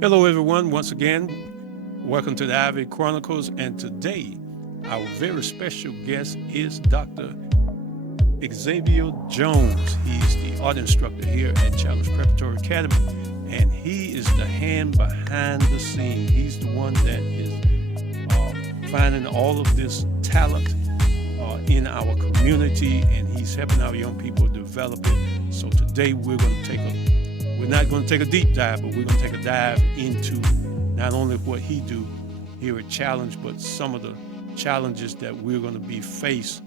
Hello, everyone. Once again, welcome to the Ivey Chronicles. And today, our very special guest is Dr. Xavier Jones. He's the art instructor here at Challenge Preparatory Academy, and he is the hand behind the scene. He's the one that is finding all of this talent in our community, and he's helping our young people develop it. So today, we're not going to take a deep dive, but we're going to take a dive into not only what he do here at Challenge, but some of the challenges that we're going to be faced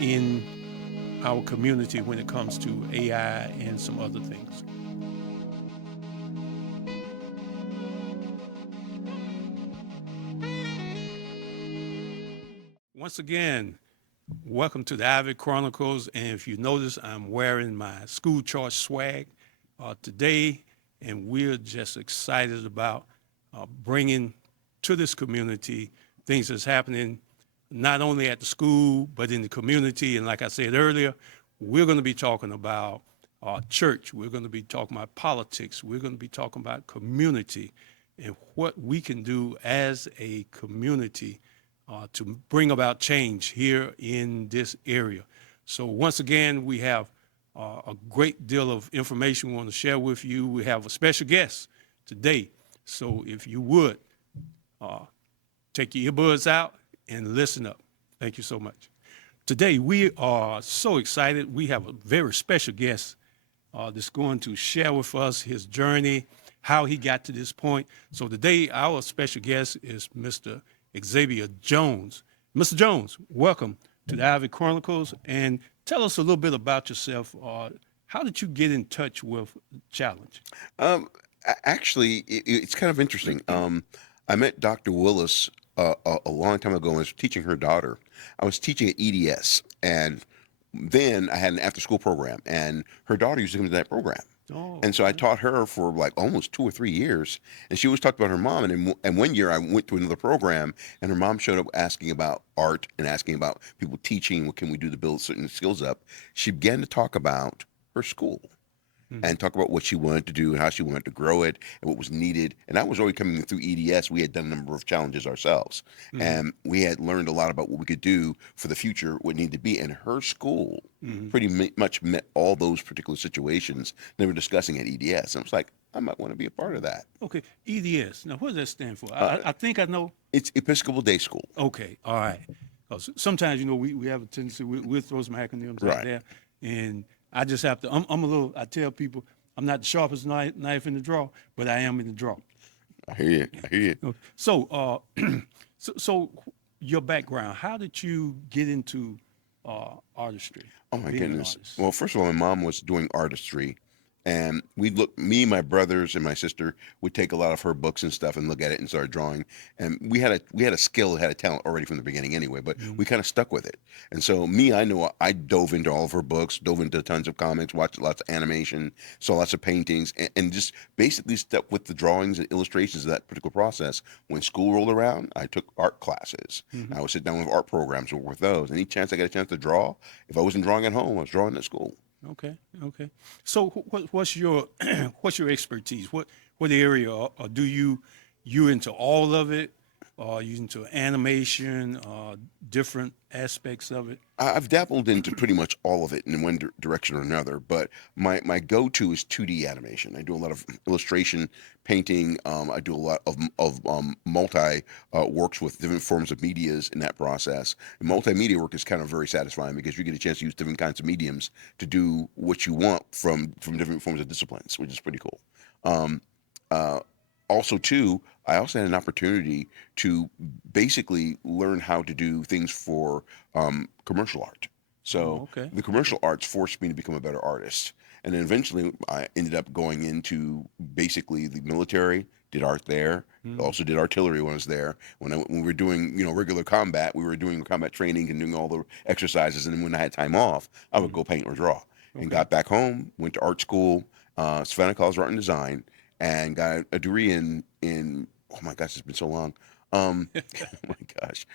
in our community when it comes to AI and some other things. Once again, welcome to the Ivey Chronicles. And if you notice, I'm wearing my school charge swag today, and we're just excited about bringing to this community things that's happening not only at the school, but in the community. And like I said earlier, we're going to be talking about church. We're going to be talking about politics. We're going to be talking about community and what we can do as a community to bring about change here in this area. So once again, we have a great deal of information we want to share with you. We have a special guest today. So if you would, take your earbuds out and listen up. Thank you so much. Today, we are so excited. We have a very special guest that's going to share with us his journey, how he got to this point. So today, our special guest is Mr. Xavier Jones. Mr. Jones, welcome to the Ivey Chronicles, and tell us a little bit about yourself. How did you get in touch with Challenge? Actually, it's kind of interesting. I met Dr. Willis a long time ago when I was teaching her daughter. I was teaching at EDS, and then I had an after-school program, and her daughter used to come to that program. Oh, And so I okay. taught her for like almost 2 or 3 years, and she always talked about her mom. And one year I went to another program, and her mom showed up asking about art and asking about people teaching. What can we do to build certain skills up? She began to talk about her school Mhm. and talk about what she wanted to do and how she wanted to grow it and what was needed. And I was already coming through EDS. We had done a number of challenges ourselves, Mhm. and we had learned a lot about what we could do for the future, what needed to be. And her school Mhm. pretty much met all those particular situations they were discussing at EDS. And I was like, I might want to be a part of that. Okay, EDS. Now, what does that stand for? Uh, I think I know. it's Episcopal Day School, Okay, all right. 'Cause sometimes, we have a tendency, we'll throw some acronyms out right? there, and I just have to, I tell people, I'm not the sharpest knife in the drawer, but I am in the drawer. I hear you. I hear you. So, so your background, how did you get into artistry, Oh my being an goodness. artist? Well, first of all, my mom was doing artistry, and we'd look. Me, my brothers, and my sister would take a lot of her books and stuff and look at it and start drawing. And we had a skill, had a talent already from the beginning anyway. But Mhm. we kind of stuck with it. And so me, I know I dove into all of her books, dove into tons of comics, watched lots of animation, saw lots of paintings, and just basically stuck with the drawings and illustrations of that particular process. When school rolled around, I took art classes. Mhm. I would sit down with art programs, work with those. Any chance I got a chance to draw, if I wasn't drawing at home, I was drawing at school. Okay, okay. So what's your what's your expertise? What area do you into all of it? You into animation, different aspects of it? I've dabbled into pretty much all of it in one direction or another, but my go-to is 2D animation. I do a lot of illustration, painting. I do a lot of multi works with different forms of medias in that process. And multimedia work is kind of very satisfying because you get a chance to use different kinds of mediums to do what you want from different forms of disciplines, which is pretty cool. Um, uh, Also, too, I also had an opportunity to basically learn how to do things for commercial art. Oh, So okay, the okay. commercial arts forced me to become a better artist. And then eventually I ended up going into basically the military, did art there, Mm, also did artillery when I was there. When we were doing, regular combat, we were doing combat training and doing all the exercises. And then when I had time off, I would mm, go paint or draw. And okay. got back home, went to art school, Savannah College of Art and Design, and got a degree in oh my gosh, it's been so long. Oh my gosh,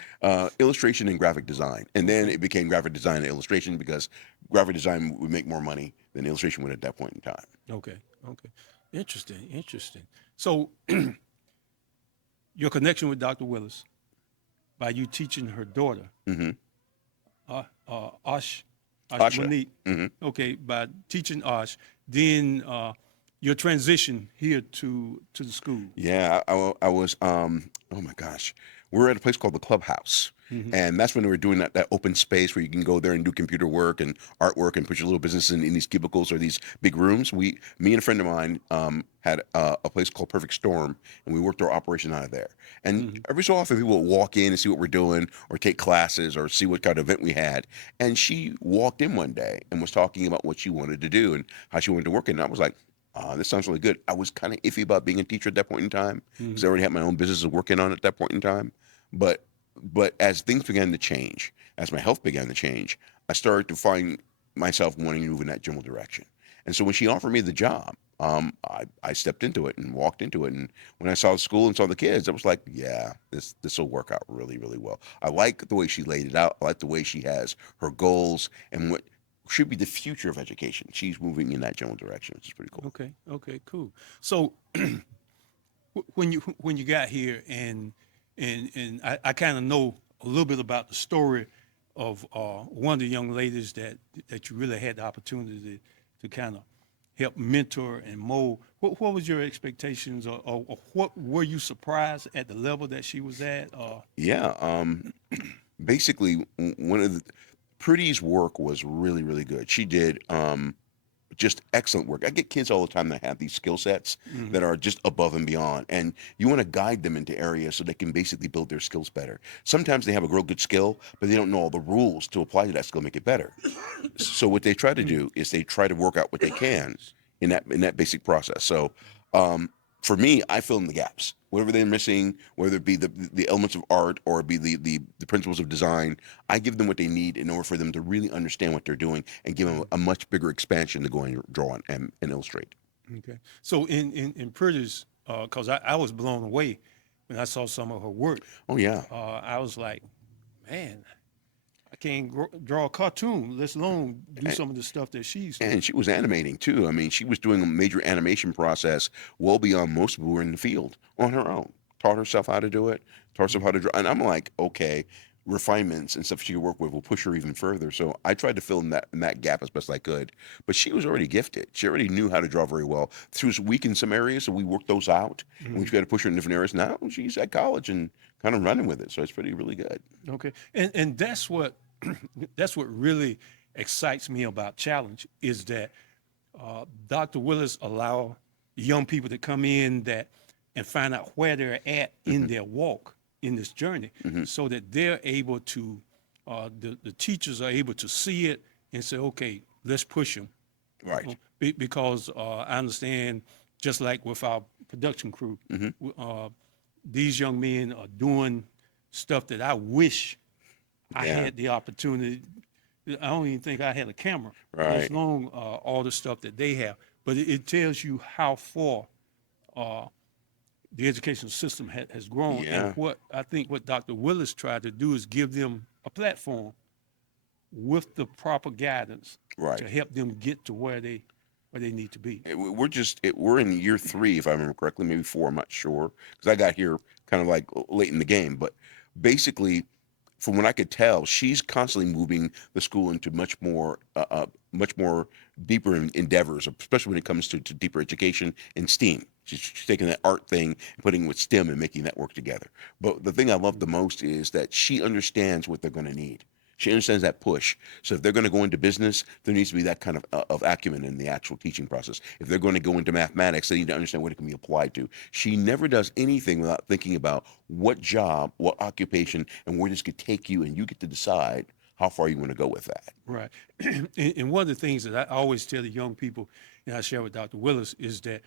illustration and graphic design, and then Okay, it became graphic design and illustration because graphic design would make more money than illustration would at that point in time. okay, okay. Interesting, interesting. So your connection with Dr. Willis by you teaching her daughter, Mm-hmm. Ash, Asha. Monique, Mm-hmm. okay, by teaching Ash, then your transition here to the school. Yeah, I was, oh my gosh, we were at a place called the Clubhouse. Hmm. And that's when they were doing that open space where you can go there and do computer work and artwork and put your little business in these cubicles or these big rooms. Me and a friend of mine had a place called Perfect Storm, and we worked our operation out of there. And Hmm. every so often, people would walk in and see what we're doing or take classes or see what kind of event we had. And she walked in one day and was talking about what she wanted to do and how she wanted to work. And I was like, this sounds really good. I was kind of iffy about being a teacher at that point in time because Hmm. I already had my own business working on at that point in time. But as things began to change, as my health began to change, I started to find myself wanting to move in that general direction. And so when she offered me the job, I stepped into it and walked into it. And when I saw the school and saw the kids, I was like, yeah, this will work out really, really well. I like the way she laid it out. I like the way she has her goals and what should be the future of education. She's moving in that general direction, which is pretty cool. Okay, okay, cool. So when you got here and I kind of know a little bit about the story of one of the young ladies that you really had the opportunity to kind of help mentor and mold. What was your expectations or what were you surprised at the level that she was at? Yeah. Basically, one of the Pretty's work was really, really good. She did just excellent work. I get kids all the time that have these skill sets Mhm. that are just above and beyond, and you want to guide them into areas so they can basically build their skills better. Sometimes they have a real good skill, but they don't know all the rules to apply to that skill, make it better. So what they try to do is they try to work out what they can in that basic process. So um, for me, I fill in the gaps. Whatever they're missing, whether it be the elements of art or it be the principles of design, I give them what they need in order for them to really understand what they're doing and give them a much bigger expansion to go and draw and illustrate. Okay. So in Prentice, because I was blown away when I saw some of her work. Oh yeah. I was like, man, I can't draw a cartoon, let alone do some of the stuff that she's doing. And she was animating too. I mean, she was doing a major animation process well beyond most people who were in the field on her own. Taught herself how to do it, taught herself how to draw. And I'm like, okay, refinements and stuff she could work with will push her even further. So I tried to fill in that gap as best I could. But she was already gifted. She already knew how to draw very well. She was weak in some areas, so we worked those out. And we Mhm. tried to push her in different areas. Now she's at college and kind of running with it. So it's pretty really good. Okay, and that's what that's what really excites me about challenge is that Dr. Willis allow young people to come in that and find out where they're at in Hmm. their walk in this journey, Hmm. so that they're able to the teachers are able to see it and say, okay, let's push them. Right. Because I understand, just like with our production crew, Hmm. these young men are doing stuff that I wish I Yeah. had the opportunity. I don't even think I had a camera, let Right. alone all the stuff that they have. But it tells you how far the educational system has grown. And Yeah. what I think what Dr. Willis tried to do is give them a platform with the proper guidance Right. to help them get to where they need to be. We're in year three, if I remember correctly, maybe four. I'm not sure because I got here kind of like late in the game. But basically, from what I could tell, she's constantly moving the school into much more deeper endeavors, especially when it comes to deeper education and STEAM. She's taking that art thing and putting it with STEM and making that work together. But the thing I love the most is that she understands what they're going to need. She understands that push. So if they're going to go into business, there needs to be that kind of acumen in the actual teaching process. If they're going to go into mathematics, they need to understand what it can be applied to. She never does anything without thinking about what job, what occupation, and where this could take you, and you get to decide how far you want to go with that. Right. And one of the things that I always tell the young people, and I share with Dr. Willis, is that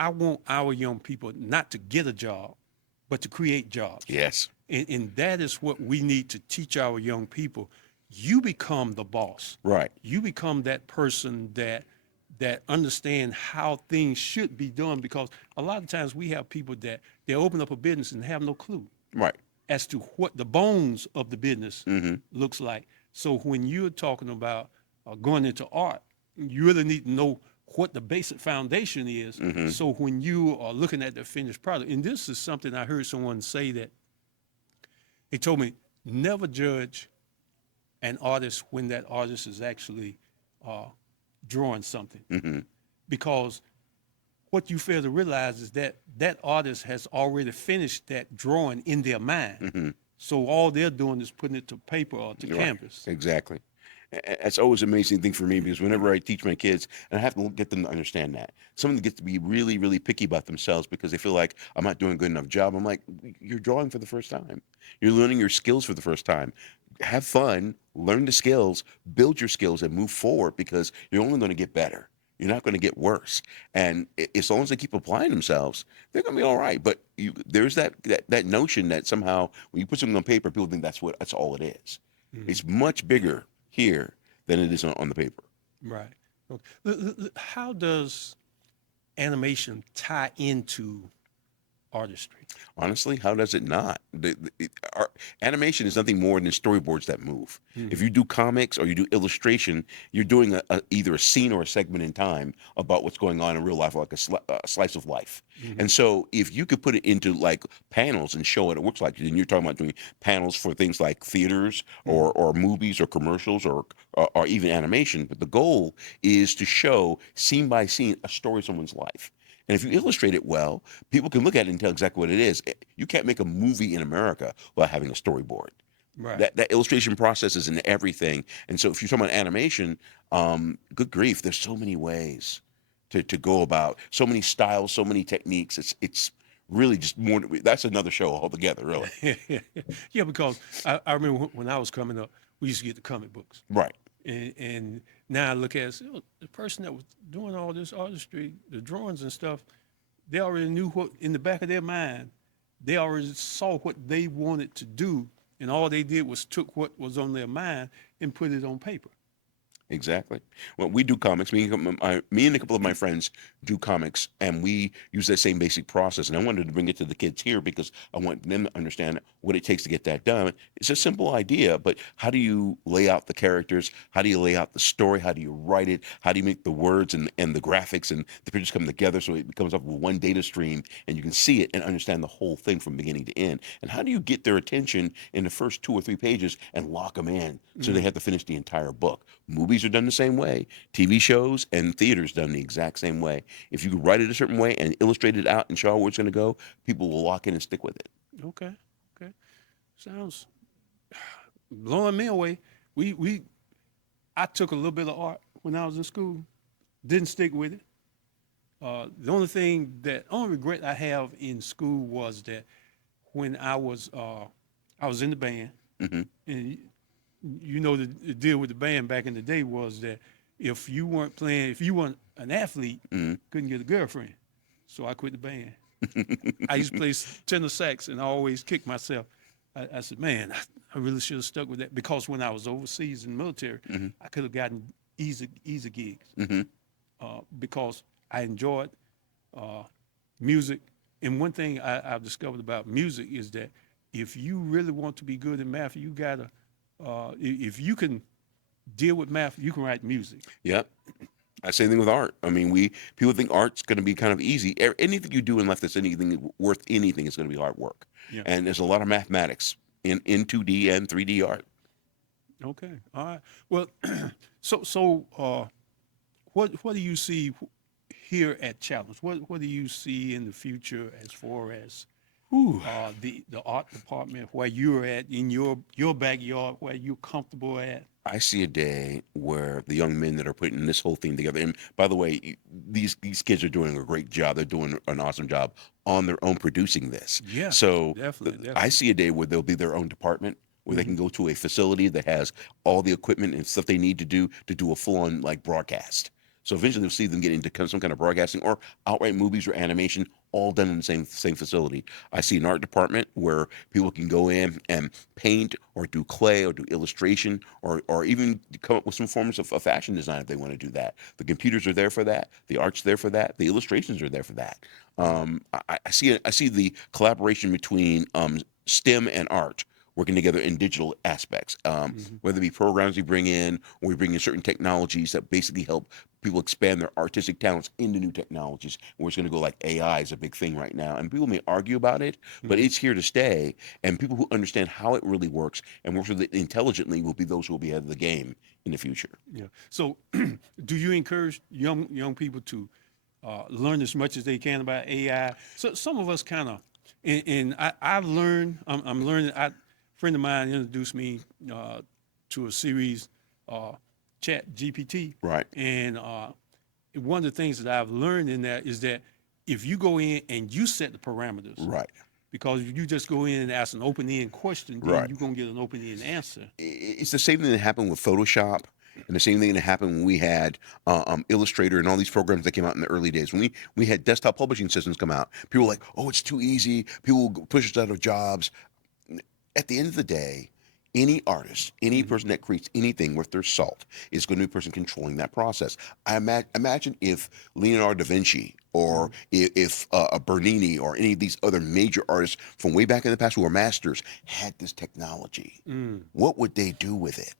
I want our young people not to get a job, but to create jobs. Yes. And that is what we need to teach our young people. You become the boss. Right. You become that person that understand how things should be done, because a lot of times we have people that they open up a business and have no clue Right. as to what the bones of the business Hmm. looks like. So when you're talking about going into art, you really need to know what the basic foundation is. Mm-hmm. So when you are looking at the finished product, and this is something I heard someone say that they told me never judge an artist when that artist is actually uh, drawing something, Mm-hmm. because what you fail to realize is that that artist has already finished that drawing in their mind. Mm-hmm. So all they're doing is putting it to paper or to Right. canvas. Exactly. That's always an amazing thing for me because whenever I teach my kids, and I have to get them to understand that, some of them get to be really, really picky about themselves because they feel like I'm not doing a good enough job. I'm like, you're drawing for the first time. You're learning your skills for the first time. Have fun, learn the skills, build your skills, and move forward because you're only going to get better. You're not going to get worse. And as long as they keep applying themselves, they're going to be all right. But there's that notion that somehow when you put something on paper, people think that's all it is. Mhm. It's much bigger here than it is on the paper. Right. Okay. How does animation tie into artistry? Honestly, how does it not? Our animation is nothing more than storyboards that move. If you do comics or you do illustration, you're doing either a scene or a segment in time about what's going on in real life, like a slice of life. Mm-hmm. And so, if you could put it into like panels and show what it looks like, then you're talking about doing panels for things like theaters or movies or commercials or even animation. But the goal is to show scene by scene a story of someone's life. And if you illustrate it well, people can look at it and tell exactly what it is. You can't make a movie in America without having a storyboard. Right. That illustration process is in everything. And so if you're talking about animation, good grief, there's so many ways to go about, so many styles, so many techniques. It's really just more. That's another show altogether, really. Yeah, because I remember when I was coming up, we used to get the comic books. Right. And now I look at it, say, oh, the person that was doing all this artistry, the drawings and stuff, they already knew what in the back of their mind, they already saw what they wanted to do, and all they did was took what was on their mind and put it on paper. Exactly. Well, we do comics. Me and a couple of my friends do comics, and we use that same basic process. And I wanted to bring it to the kids here because I want them to understand what it takes to get that done. It's a simple idea, but how do you lay out the characters? How do you lay out the story? How do you write it? How do you make the words and the graphics and the pictures come together so it becomes up with one data stream and you can see it and understand the whole thing from beginning to end? And how do you get their attention in the first 2 or 3 pages and lock them in so they have to finish the entire book? Movies are done the same way. TV shows and theaters done the exact same way. If you write it a certain way and illustrate it out and show where it's going to go, people will lock in and stick with it. Okay, okay, sounds blowing me away. We I took a little bit of art when I was in school, didn't stick with it. The only regret I have in school was that when I was in the band, Hmm. and you know the deal with the band back in the day was that if you weren't playing, if you weren't an athlete, Hmm. couldn't get a girlfriend. So I quit the band. I used to play tenor sax, and I always kicked myself. I said, man, I really should have stuck with that because when I was overseas in the military, Hmm. I could have gotten easy gigs Hmm. because I enjoyed uh, music. And one thing I've discovered about music is that if you really want to be good in math, you gotta if you can deal with math, you can write music. Yep. Same thing with art. I mean, people think art's going to be kind of easy. Anything you do in life that's anything worth anything is going to be artwork. Yeah. And there's a lot of mathematics in 2D and 3D art. Okay. All right. Well, what do you see here at Challenge? What do you see in the future as far as Whew. the art department where you're at in your backyard where you're comfortable at? I see a day where the young men that are putting this whole thing together, and by the way, these kids are doing a great job. They're doing an awesome job on their own producing this. Yeah, So definitely. I see a day where there'll be their own department where they Hmm. can go to a facility that has all the equipment and stuff they need to do a full-on like broadcast. So eventually we'll see them get into some kind of broadcasting or outright movies or animation, all done in the same facility. I see an art department where people can go in and paint or do clay or do illustration or even come up with some forms of fashion design if they want to do that. The computers are there for that. The art's there for that. The illustrations are there for that. I see the collaboration between STEM and art, working together in digital aspects, whether it be programs we bring in or we bring in certain technologies that basically help people expand their artistic talents into new technologies. We're just going to go like AI is a big thing right now, and people may argue about it, but it's here to stay. And people who understand how it really works and works with it intelligently will be those who will be ahead of the game in the future. Yeah. So, do you encourage young people to learn as much as they can about AI? So some of us kind of, and I've learned. I'm learning. A friend of mine introduced me to a series, Chat GPT, Right. and one of the things that I've learned in that is that if you go in and you set the parameters, Right. because if you just go in and ask an open-end question, then Right. you're gonna get an open-end answer. It's the same thing that happened with Photoshop, and the same thing that happened when we had Illustrator and all these programs that came out in the early days. When we had desktop publishing systems come out, people were like, "Oh, it's too easy. People will push us out of jobs." At the end of the day, any artist, any person that creates anything worth their salt is going to be a person controlling that process. Imagine if Leonardo da Vinci or if Bernini or any of these other major artists from way back in the past who were masters had this technology. What would they do with it?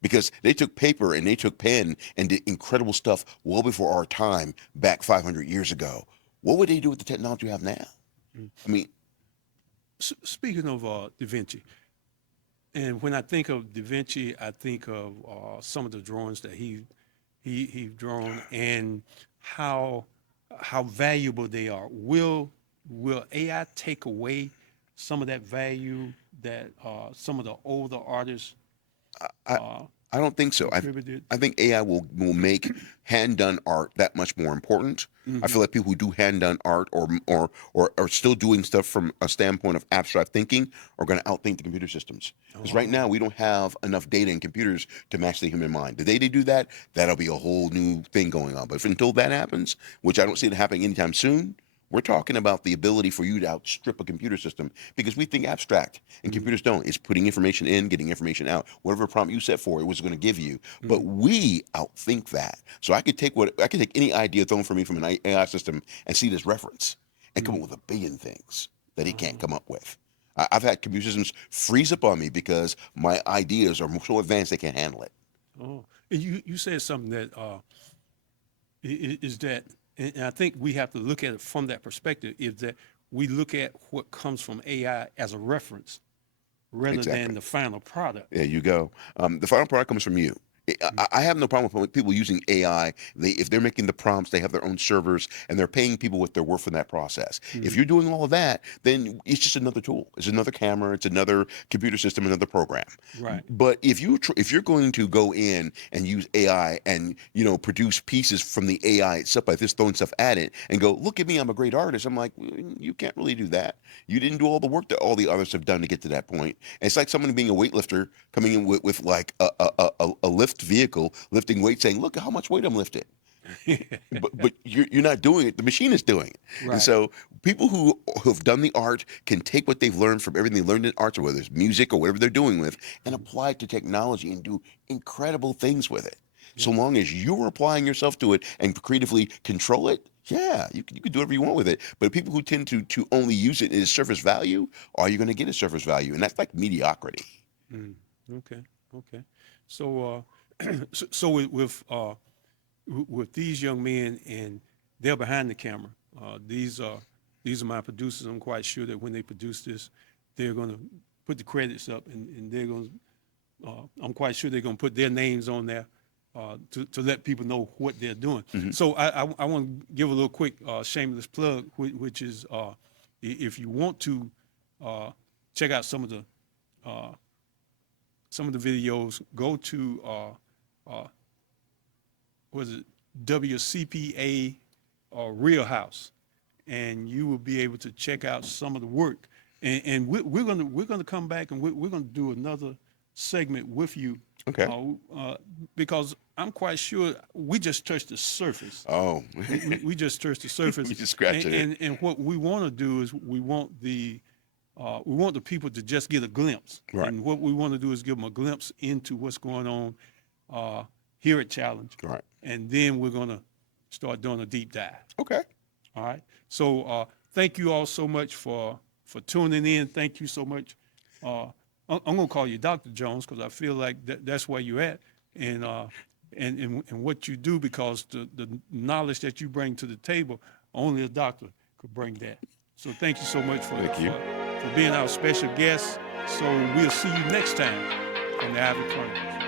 Because they took paper and they took pen and did incredible stuff well before our time back 500 years ago. What would they do with the technology we have now? I mean, Speaking of Da Vinci, and when I think of Da Vinci, I think of some of the drawings that he drawn and how valuable they are. Will AI take away some of that value that some of the older artists I, uh, I don't think so. contributed? I think AI will make hand done art that much more important. I feel like people who do hand done art or are still doing stuff from a standpoint of abstract thinking are going to outthink the computer systems. Because right now we don't have enough data in computers to match the human mind. The day they do that, that'll be a whole new thing going on. But if until that happens, which I don't see it happening anytime soon, we're talking about the ability for you to outstrip a computer system because we think abstract and computers don't. It's putting information in, getting information out. Whatever prompt you set for it was going to give you. But we outthink that. So I could take any idea thrown for me from an AI system and see this reference and come up with a billion things that it can't come up with. I've had computer systems freeze up on me because my ideas are so advanced they can't handle it. Oh, and you said something that is that, and I think we have to look at it from that perspective, is that we look at what comes from AI as a reference rather Exactly. than the final product. There you go. The final product comes from you. I have no problem with people using AI. If they're making the prompts, they have their own servers, and they're paying people what they're worth in that process. If you're doing all of that, then it's just another tool. It's another camera. It's another computer system, another program. Right. But if you're going to go in and use AI and produce pieces from the AI itself by just throwing stuff at it and go, look at me, I'm a great artist. I'm like, well, you can't really do that. You didn't do all the work that all the others have done to get to that point. And it's like someone being a weightlifter coming in with like a lift vehicle lifting weight saying, look at how much weight I'm lifting. but you're not doing it, the machine is doing it. Right. And so people who have done the art can take what they've learned from everything they learned in arts, or whether it's music or whatever they're doing with, and apply it to technology and do incredible things with it. So long as you're applying yourself to it and creatively control it, yeah, you can do whatever you want with it. But people who tend to only use it as surface value, are you going to get a surface value? And that's like mediocrity. Okay. Okay. So so with these young men, and they're behind the camera. These are my producers. I'm quite sure that when they produce this, they're going to put the credits up, and they're going to. I'm quite sure they're going to put their names on there to let people know what they're doing. So I want to give a little quick shameless plug, which is if you want to check out some of the videos, go to was it WCPA Real House, and you will be able to check out some of the work. And we're gonna come back, and we're gonna do another segment with you. Okay. Because I'm quite sure we just touched the surface. Oh, We just touched the surface. We just scratched it. And what we want to do is we want the people to just get a glimpse. Right. And what we want to do is give them a glimpse into what's going on here at Challenge. Right. And then we're going to start doing a deep dive. Okay. All right. So thank you all so much for tuning in. Thank you so much, I'm gonna call you Dr. Jones because I feel like that's where you're at, and and what you do, because the knowledge that you bring to the table, only a doctor could bring that. So thank you so much Thank you. for being our special guest. So we'll see you next time on the Ivey Chronicles.